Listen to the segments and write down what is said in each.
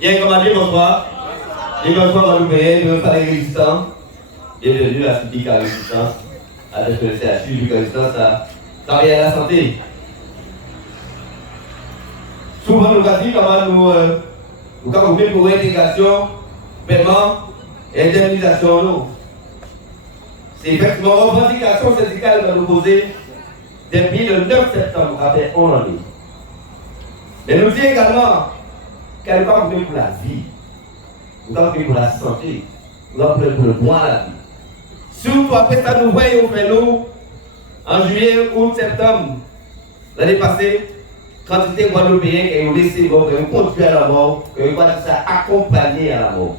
Bien, commandé, bonsoir. Et bonsoir, Guadeloupéen, bonsoir les résistants. Bienvenue à Civica Résistance, à le CHU du Résistance à travailler à la santé. Souvent, nous avons dit comment nous avons pour intégration, paiement et indemnisation. C'est effectivement une revendication syndicale que nous posons depuis le 9 septembre, après 11 ans. Mais nous disons également qu'elle va venir pour la vie, nous va venir pour la santé, nous va venir pour le droit à la vie. Surtout après ça, nous voyons nous, en juillet, août, septembre, l'année passée, quantité de Guadeloupéens qui ont laissé mort, qui ont conduit à la mort, qui ont accompagné à la mort.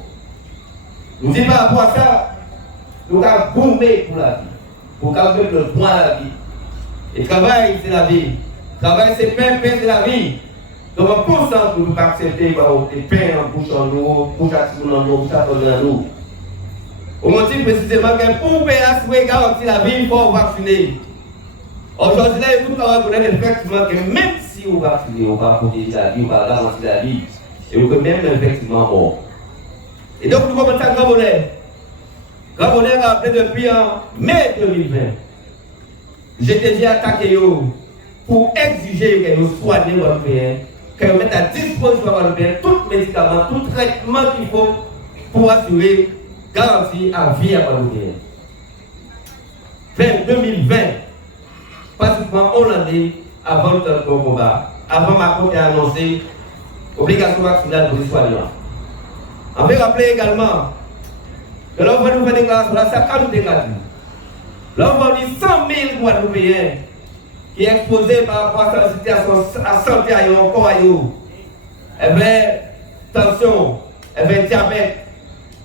Nous disons par rapport à ça, nous avons boomé pour la vie, pour calmer le droit à la vie. Et travail, c'est la vie. Travail, c'est pain, c'est la vie. Donc, pour ça, nous ne pouvons pas accepter des pains en bouche en nous, pour chaque monde en nous, pour chaque monde en nous. Au motif précisément que pour garantir la vie, il faut vacciner. Aujourd'hui, là, il faut reconnaître effectivement que même si on vaccine, on va protéger la vie, on va garantir la vie, et on peut même effectivement mort. Et donc, nous commençons à Grabonnet. Grabonnet a appelé depuis en mai 2020. J'étais déjà attaqué pour exiger que nous soignons les Guadeloupéens, que nous mettions à disposition des Guadeloupéens tous les médicaments, tout traitement qu'il faut pour assurer, garantir la vie à Guadeloupéens. Vers 2020, pratiquement hollandais, avant le combat, avant Macron qui a annoncé l'obligation vaccinale pour les soignants. On peut rappeler également que l'on va nous faire des déclarations, là, ça quand nous déclarons. Là, on va dire 100 000 Guadeloupéens qui sont exposés par rapport à cette situation à santé à encore à eux. Eh bien, tension, eh bien, diabète,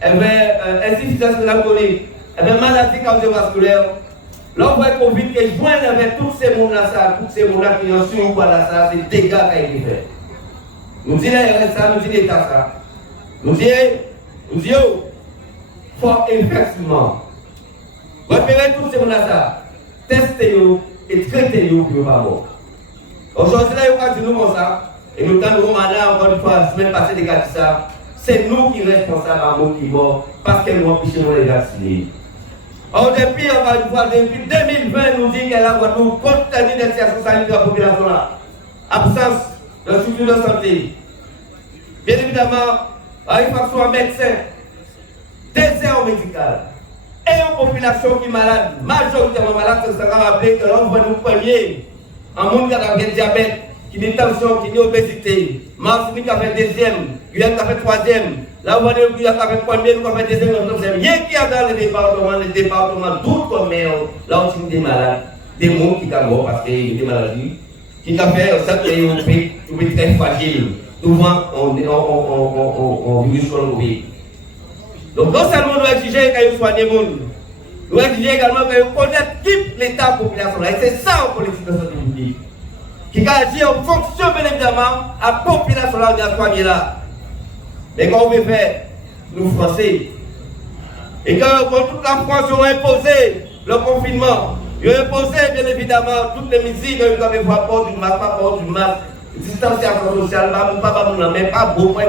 eh bien, insuffisance alcoolique, eh bien, maladie cardiovasculaire. Là, on voit Covid qui joint avec tous ces gens-là, tous ces gens-là qui ont su ou pas là, ça, c'est des dégâts qui ont été faits. Nous disons ça, nous disons l'État ça. Nous disons, il faut effectivement repérer tous ces gens-là, tester et traiter pour ne pas mort. Aujourd'hui, là, il y a dit nous comme ça, et nous avons encore une fois, la semaine passée, les gars ça, c'est nous qui sommes responsables à mort qui mort, parce que nous empêchons les vacciner. Or, depuis, encore une fois, depuis 2020, nous disons qu'elle a Guadeloupe, compte tenu des situations sanitaires de la population là, absence de structure de santé. Bien évidemment, il faut que ce soit médecin, désert médical. Et une population qui est malade, majoritairement malade, ça sera rappelé que l'on va nous premier en monde qui a le diabète, qui a tension, qui a obésité. Martinique a fait deuxième, Guyane a fait troisième. Là, on va dire qu'il a fait premier, nous avons fait deuxième, nous avons fait rien qui a dans les départements d'outre-mer, là où il y a des malades, des gens qui sont morts parce qu'il y a des maladies, qui ont fait ça, qui est très fragile. Souvent, on vit sur le pays. Donc, non seulement nous exigeons qu'ils soignent les gens, nous exigeons également qu'ils connaissent qui l'État population là. Et c'est ça en politique de santé publique. Qui agit en fonction, bien évidemment, à la population là, on a soigné là. Mais quand on veut faire, nous Français, et quand toute la France a imposé le confinement, ils ont imposé bien évidemment toutes les mesures, ils avaient pas port du masque, pas port du masque. Distanciation sociale, mais pas beaucoup,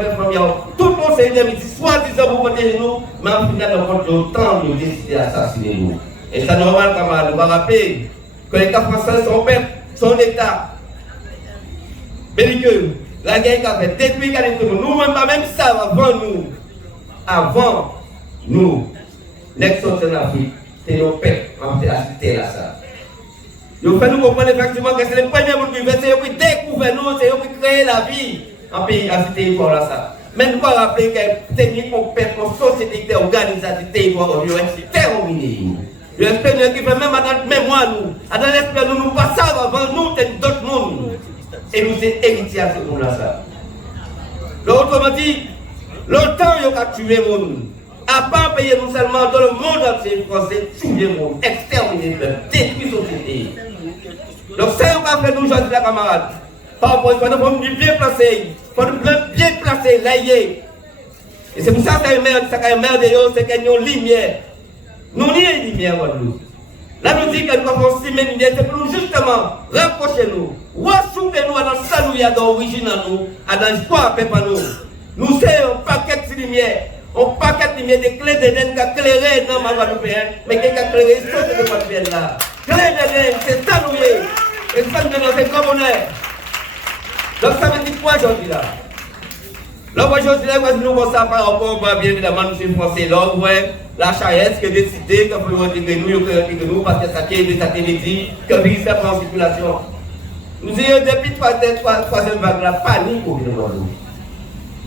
tout le monde s'est dit, soi-disant pour protéger nous, mais en final, on temps de décider d'assassiner nous. Et c'est normal, camarades, on va rappeler que l'État français, son État, belliqueux, la guerre qu'a fait, détruit nous-mêmes, pas même ça, avant nous, l'ex-sortie en Afrique, c'est nos peuples, en fait, la cité là, ça. Nous faisons nous comprendre effectivement que c'est le premier monde qui veut, c'est eux qui découvrent nous, c'est eux qui créent la vie en pays, en territoire là ça. Mais nous pouvons rappeler que technique, on perd une société qui est organisée du territoire, c'est terminé. L'esprit qui fait même à notre mémoire, nous, à notre esprit, nous nous passons avant nous, d'autres mondes. Et nous sommes héritiers à ce monde-là ça. Autrement dit, longtemps il y a tué le monde. À part payer non seulement dans le monde entier, français, tuer le monde, exterminer le peuple, détruire la société. Donc, c'est ce qu'on fait nous aujourd'hui, les camarades. Par rapport à ça, nous sommes bien placés, bien placés, laïés. Et c'est pour ça que la merde, c'est qu'il y a une lumière. Nous n'y a une lumière, Guadeloupe. Là, nous disons que nous avons 6 000 lumières, c'est pour nous justement rapprocher nous, ressourcer nous dans ça, nous y a d'origine à nous, à dans l'histoire, à nous. Nous sommes lumière. On paquet de lumière, des clés d'Éden qui a éclairé dans ma Guadeloupéenne, mais qui a éclairé sur cette Guadeloupéenne là. Clés d'Éden, c'est ça nous est. Et ça nous donne c'est comme on est. Donc ça veut dire quoi aujourd'hui là? Là aujourd'hui là, nous avons ça par rapport, bien évidemment, nous sommes français là, ouais, la charrette qui a décidé qu'il faut dire que nous, parce que ça qui est dit, que le virus est en circulation. Nous disons depuis troisième vague, la panique au gouvernement.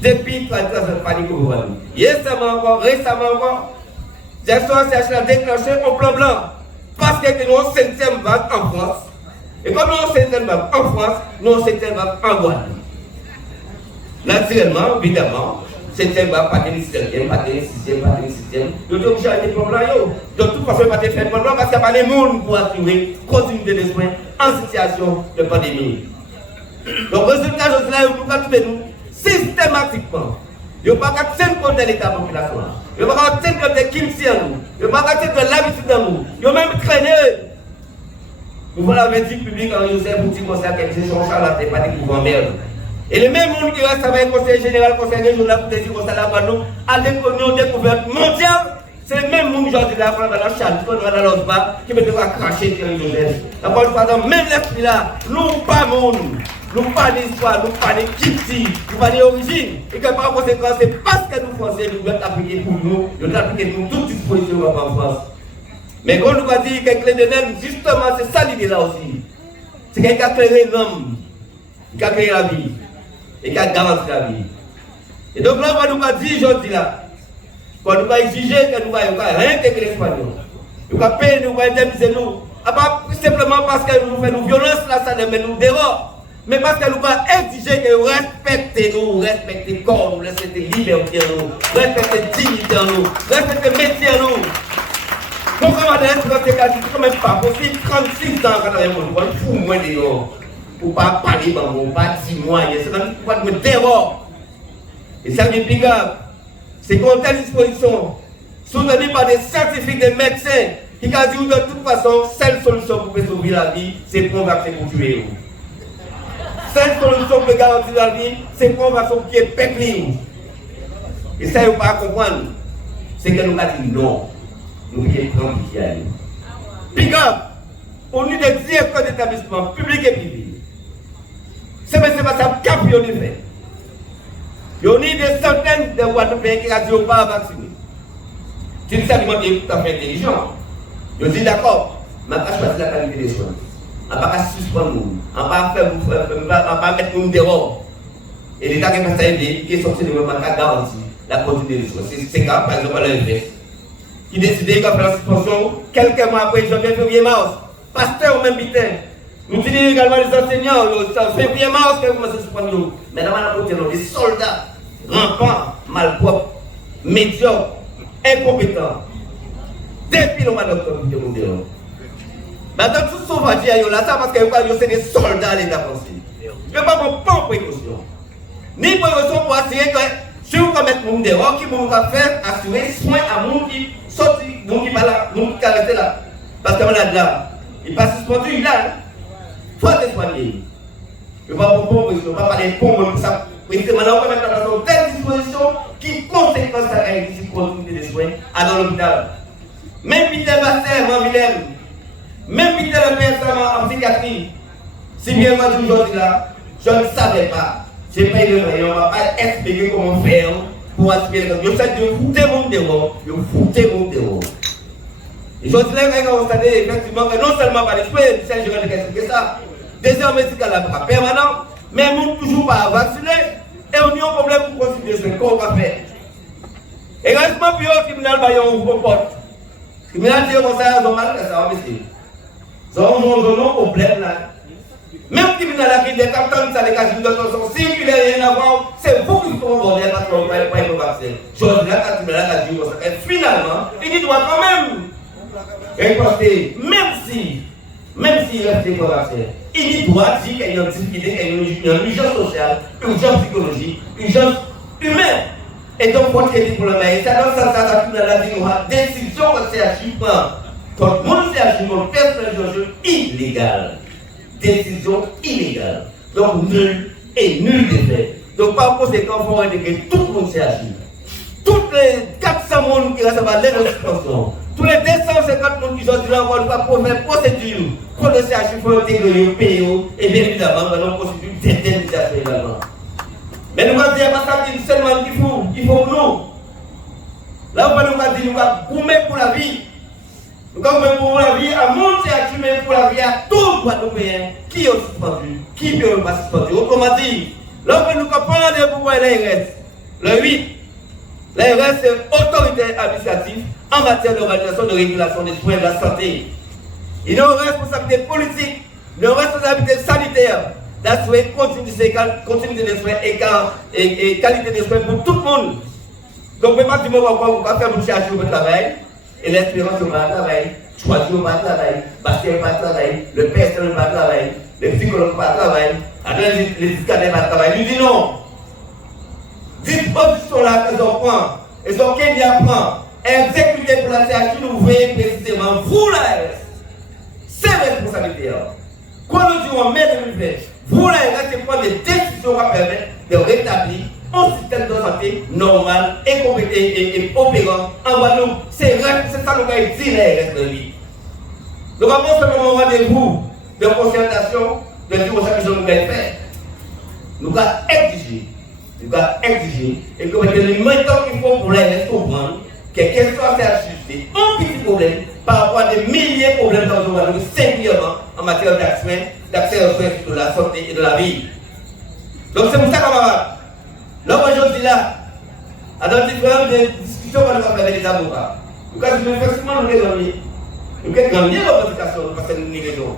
Depuis troisième panique au gouvernement. Récemment encore, gestion CH a déclenché un plan blanc. Parce que nous avons une septième vague en France. Et comme nous avons une septième vague en France, nous avons une septième vague en Guadeloupe. Naturellement, évidemment, septième vague, pas de cinquième, pas de sixième, pas de sixième. Nous avons déjà été plan blanc. De toute façon, pas de faire plan blanc parce qu'il n'y a pas de monde pour assurer continuité des soins en situation de pandémie. Donc, résultat, nous avons nous systématiquement. Nous n'avons pas qu'à tenir compte de l'état de la population. Nous n'avons pas qu'à tenir compte de qui nous sommes. Nous n'avons pas qu'à tenir compte de l'habitude de nous. Nous avons même traîné. Nous avons la verdict public en Joseph pour dire qu'on s'est organisé sur Charlotte, pas des gouvernements merde. Et le même monde qui reste avec le conseil général, conseil régional pour dire qu'on s'est la Guadeloupe, à l'économie découverte mondiale, c'est le même monde aujourd'hui là, dans la Charlotte, dans la Losba, qui me devra cracher sur les Joseph. Encore une fois, dans même l'esprit là, nous pas monde. Nous pas d'histoire, nous pas de Kitty, nous pas d'origine. Et que par conséquent, c'est parce que nous Français, nous devons appliquer pour nous, nous devons appliquer pour toute disposition en France. Mais quand nous va dire que clé de l'aide, justement, c'est ça l'idée là aussi. C'est quelqu'un qui a créé l'homme, qui a créé la vie, et qui a garanti la vie. Et donc là, on va nous dire aujourd'hui là, quand nous va exiger que nous va réintégrer l'espagnol, nous va payer, nous va indemniser nous, simplement parce que nous faisons violence là, ça met nous dehors. Mais parce que nous va exiger que vous respectez nous, respectez le corps, nous respectez la liberté en nous, respectez la dignité en nous, respectez le métier en nous. Donc, comment est-ce que c'est quand même pas possible, 36 ans quand même, on fout moins de nous, pour pas parler, pour pas dire moi, c'est quand même pour me dehors. Et ça qui est plus grave, c'est qu'on a telle disposition, soutenue par des scientifiques, des médecins, qui ont dit de toute façon, seule solution pour sauver la vie, c'est pour vacciner pour tuer vous. Seule solution pour garantir la vie, c'est pour un vaccin qui est peuplé. Et ça, il ne faut pas comprendre. C'est que nous avons dit non. Nous devons prendre qui aller. Puis grave, on est des directeurs d'établissement publics et privés. C'est pas ça cap on est fait. Il y a des centaines de Guadeloupéens qui ont dit qu'on ne pas vacciner. C'est une argument qui est tout à fait intelligent. Je dis d'accord, mais pas choisir la qualité des soins. On ne va pas suspendre nous, on ne va pas mettre nous dehors. Et l'État qui est passé qui est sorti de l'État qui garantit la continuité des soins. C'est grave, par exemple, à l'EFS, qui décidait qu'on fait la suspension quelques mois après janvier, février, mars. Pasteur au même bitin. Nous disons également les enseignants, février, mars, que vous commencez à suspendre nous. Mais dans la côté, des soldats rampants, malpropres, médiocres, incompétents. Depuis le mois d'octobre, nous devons dehors. Dans tout sauvage, il y a là, ça parce que c'est des soldats à l'État français. Je ne vais pas prendre précaution. Ni précaution pour assurer que si vous mettez mon dehors, qui va faire assurer soin à mon qui sorti, mon qui va là, mon qui est resté là. Parce que malade là, il passe suspendu, il là. Il faut être soigné. Je ne vais pas prendre précaution, je ne vais pas parler pour moi, ça. Mais maintenant, on va mettre dans telle disposition qui conséquence à la continuité des soins à l'hôpital. Même Peter Basset, Willem. Même si le personne en psychiatrie, si bien moi aujourd'hui là, je ne savais pas. Je n'ai pas eu de on ne va pas expliquer comment faire pour aspirer. Je sais que je foutais mon dehors, je foutais mon dehors. Et je dis là, quand on constate effectivement que non seulement par les soins, c'est je vais expliquer ça. Désert médical là pas permanent, mais nous toujours pas vaccinés et on a un problème pour considérer ce qu'on va faire. Et restez-moi plus au tribunal, on vous porte. Le tribunal dit qu'on ça, on va ça va monsieur. Nous avons un problème là. Même si vous avez des capteurs, ça les casse de sont circulaires et avant, c'est vous qui vous bordel parce qu'on ne peut pas être vacciné. Je dis là, quand tu me l'as dit, finalement, il doit quand même récolter, même s'il reste pas vacciné, il doit dire qu'il y a une difficulté, qu'il y a une urgence sociale, une urgence psychologique, une urgence humaine. Et donc, pour traiter pour le maïs, ça donne ça, ça, la décision que c'est à prend. Quand mon CHU, mon personnel illégal. Décision illégale. Donc nul et nul d'effet. Donc par conséquent, il faut intégrer tout le monde CHU. Toutes les 400 personnes qui restent à l'aide de suspension, tous les 250 personnes qui sont là, on va faire procédure pour le CHU, il faut intégrer le pays, et bien évidemment, nous allons procédure d'indemnisation également. Mais nous allons dire, parce que c'est seulement qu'il faut nous. Là, on va nous dire, nous allons gommer pour la vie. Nous allons gommer pour la vie, à monter à tuer pour la vie, à tout Guadeloupéen qui est suspendu, qui ne peut pas suspendu. Autrement dit, là, on va nous prendre des pouvoirs l'ARS. Le 8, l'ARS est autorité administrative en matière d'organisation de régulation des soins de la santé. Ils ont une responsabilité politique, ils ont une responsabilité sanitaire d'assurer continuité des soins et qualité des soins pour tout le monde. Donc, à partir du moment où on va faire une charge au travail, et l'espérance au travail, choisir au travail, Bastien au travail, le personnel au travail, le psychologue au travail, les scanners au travail. Ils disent non. Disposition là qu'ils ont pris, et sont qu'ils apprennent, exécuter pour la CHU, nous voyons précisément vous l'ARS. C'est responsabilité. Quand nous disons en mai 2020, vous l'ARS prendre des décisions qui permettent de rétablir un système de santé normal et compétent et opérant en Guadeloupe. C'est ça que nous avons dit l'ARS de lui. Nous avons seulement un rendez-vous de concertation de dire aux que nous avons fait. Nous avons exigé. Il va exiger et que les méthodes qu'il faut pour les comprendre que quelle soit cette justice, un petit problème par rapport à des milliers de problèmes dans le monde, singulièrement en matière d'accès aux soins de la santé et de la vie. Donc c'est pour ça, camarades, là aujourd'hui là, dans différentes discussions qu'on va faire avec les avocats, nous avons effectivement nous gagner la revendication parce que nous avons raison.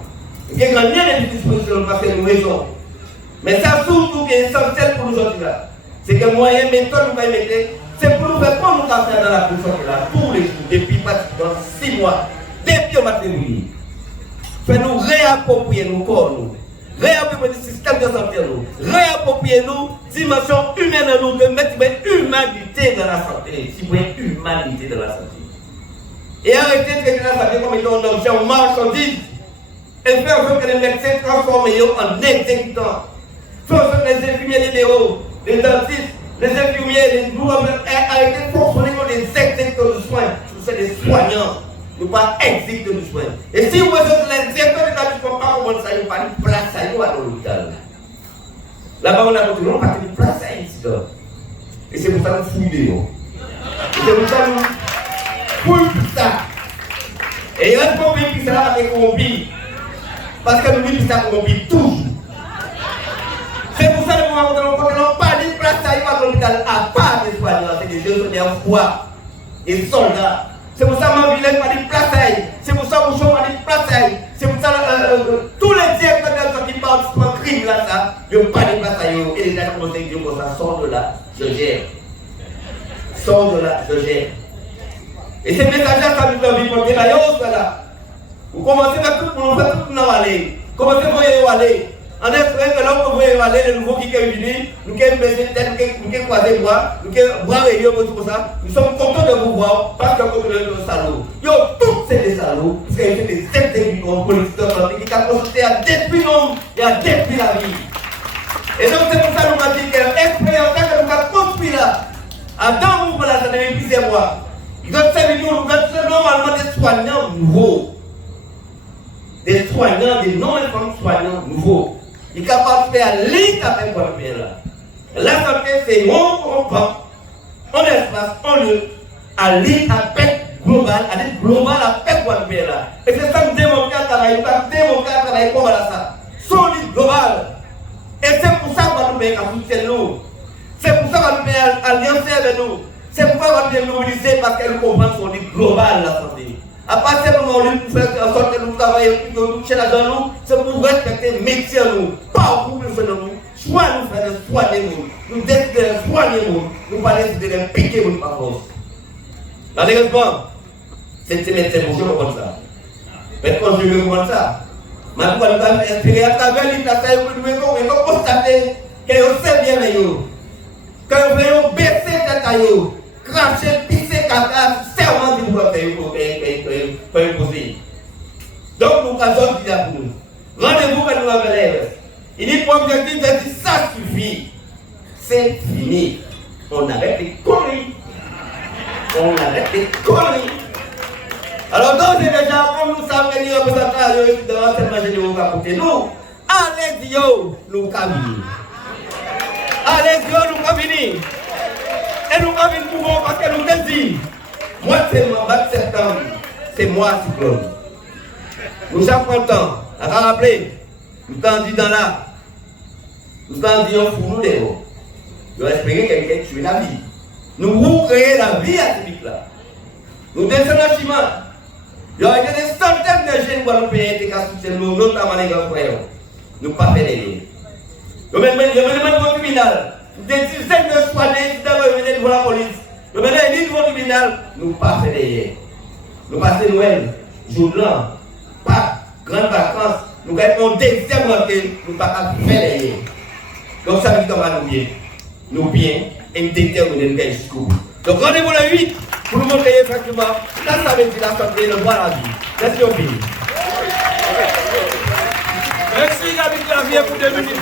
Nous avons gagné les dispositions parce que nous avons raison. Mais ça surtout qui est essentiel pour nous aujourd'hui là. C'est que moyen méthode nous va mettre, c'est pour nous faire comme nous avons fait dans la prison là, tous les jours, depuis pratiquement 6 mois, depuis le matin. Fait nous réapproprier nos corps, nous, réapproprier le système de santé, nous, réapproprier nous, dimension humaine, nous, de mettre humanité dans la santé, si vous voulez, humanité dans la santé. Et arrêter de traiter la santé comme étant un objet en marchandise, et faire en sorte que les médecins transforment en exécutants. Faire en sorte que les infirmiers libéraux, les dentistes, les infirmiers, nous arrêter de fonctionner comme des exécutants de soins. Nous sommes des soignants, nous pas exécutants de soins. Et si vous êtes les directeurs d'établissement, pas comment ça, nous pas de place à l'hôpital. Là-bas, on a continué, on n'a pas de place à ici. Et c'est pour ça que nous fouillons. C'est pour ça que nous fouillons tout ça. Et il reste pour qui ça va être corrompu. Parce que nous disons que ça corrompt toujours. C'est pour ça que nous n'avons pas de place à l'hôpital à part des soignants, c'est des jeunes de foi, des soldats. C'est pour ça que ma ville n'a pas de place à elle. C'est pour ça que nous n'avons pas de place à elle. C'est pour ça que tous les directeurs qui participent au crime là, ça, ils n'ont pas de place à eux. Et les gens qui disent que ça sort de là, je gère. Sort de là, je gère. Et ces messages-là, ça nous envie pour dire là, vous commencez à tout le monde, tout le monde aller. Commencez à aller. En espérant que là, vous voyez aller, les nouveaux qui sont venus, nous qui sommes baissés tête, nous qui sommes croisés bras, nous qui sommes bras réunis, tout ça, nous sommes contents de vous voir parce que vous êtes des salauds. Yo, tous ces des salauds, parce qu'ils sont des exécutants politiques qui ont consisté à détruire l'homme et à détruire la vie. Et donc, c'est pour ça que nous avons dit que l'expérience que nous avons construite là, dans le mouvement là, ça devient plusieurs mois. Nous avons normalement des soignants nouveaux. Des soignants, des non-informés soignants nouveaux. Il est capable de faire l'île avec votre pays là. La santé, c'est on prend, on espace, on lieu, à l'île avec global, à l'île global avec votre pays là. Et c'est ça que nous démontrons à travailler, nous démontrons à travailler comme ça. Son l'île global. Et c'est pour ça que nous payons à soutien nous. C'est pour ça que nous payons à alliancer avec nous. C'est pour ça que nous payons mobiliser parce qu'elle comprend son l'île global la santé. À partir du moment où nous faisons en sorte que nous travaillons, que nous touchons dans nous, c'est pour respecter le métier nous, pas pour nous faire nous, soit nous faire soigner nous décider de soigner nous pas décider de piquer nous par force. Malheureusement, c'est ces médecins qui comme ça. Mais quand je veux comme ça, maintenant nous avons inspiré à travers l'État, nous devons constater que nous sommes bien meilleurs, que nous devons baisser tête, cracher, pisser, caca, serment du pouvoir pour imposer. Donc nous avons dit à vous, rendez-vous avec nous avec l'élève. Il dit pour objectif de dire ça suffit. C'est fini. On arrête les conneries. On arrête les conneries. Alors, donc, c'est déjà, comme nous savons que les représentants de l'enseignement général à côté nous, allez-y, nous caminons. Allez-y, nous caminons. Et nous caminons parce que nous désirons. Moi, c'est le 20 septembre, c'est moi, cyclone. Nous sommes contents. On va rappeler, nous sommes dit dans là, nous sommes dit, on fout nous des mots. Nous espérons quelqu'un tuer la vie. Nous voulons créer la vie à ce là. Nous descendons le chemin. Il y a des centaines de jeunes guadeloupéens qui ont soutenu nous, notamment les grands frères. Nous ne pouvons pas faire des Nous mettons le tribunal. Des dizaines de soignants qui doivent venir devant la police. Nous mettons les livres au tribunal. Nous ne pouvons pas faire des Nous passons Noël, jour blanc, pas grandes vacances. Nous avons un deuxième rentrée. Nous ne pouvons pas faire des Donc ça veut dire qu'on va nous bien. Nous bien et nous déterminer le jusqu'au bout. Donc rendez-vous le 8 pour nous montrer effectivement ça veut dire la santé, le droit à la vie. Merci au pays. Merci David Clavier pour 2 minutes.